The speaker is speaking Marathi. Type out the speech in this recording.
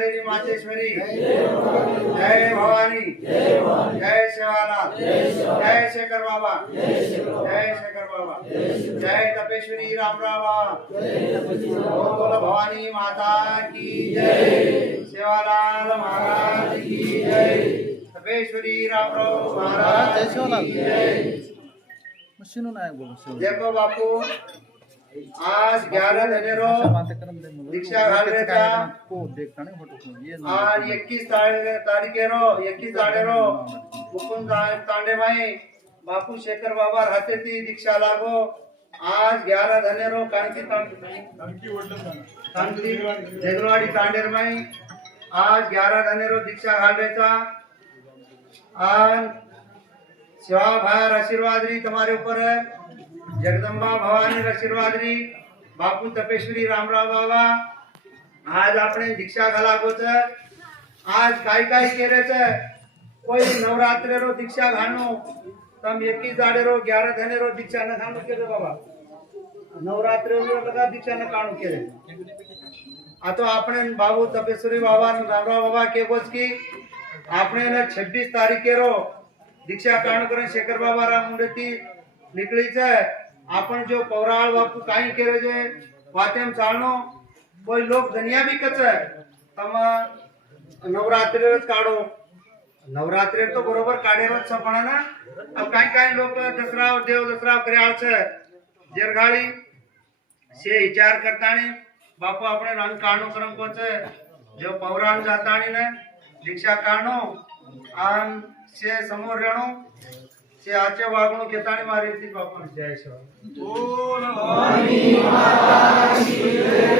काळेरी मातेश्वरी जय भवानी जय सेवालाल जय शेखर बाबा जय शेखर बाबा जय तपेश्वरी रामराव बोल भवानी माता की जय सेवालाल महाराज की जय तपेश्वरी रामराव महाराज की जय। देखो बापू आज 11 धनेरो दीक्षा घालने का आज 21 तारीखेरो 21 ताड़ेरो मुकुंद तांडे माई बापू शेखर बाबा रहते थी दीक्षा लागो आज 11 धनेरो कांची देगलवाड़ी तांडेर माई आज 11 धनेरो दीक्षा घालने आज सेवा भार आशीर्वादरी तुम्हारे ऊपर है जगदम्बा भवानी आशीर्वादरी बापू तपेश्वरी रामराव बाबा आज आपने दीक्षा घालागो छ आज काय काय केरे छ कोई नवरात्रे रो दीक्षा घानो तम 21 दाड़े रो 11 धने रो दीक्षा न घानो केरे बाबा नवरात्रे रो लगा दीक्षा न काणो केरे आ तो आपने बाबू तपेश्वरी बाबा रामराव बाबा के गोच की आपने ने 26 तारीखे रो दीक्षा काणो करे शेखर बाबा राम मुंडेती निकली छे आपण जो पौराळ बापू काई करे छे वातेम चालनो कोई लोग दुनिया भी कचे तम नवरात्रि काढो नवरात्रि तो बरोबर काढेरोच छ पण ना अब काई काई लोग दसरा देव दसरा कर्याळ छे जेरगाळी से विचार करतानी बापू આપણે રંગ કાણો કરમ કોચે जो पौराण जातानी ने दीक्षा काणो आम से समोर रेणो से आचे वागणो केताणी मारी थी बापू जय शिव बोल भवानी माता की जय।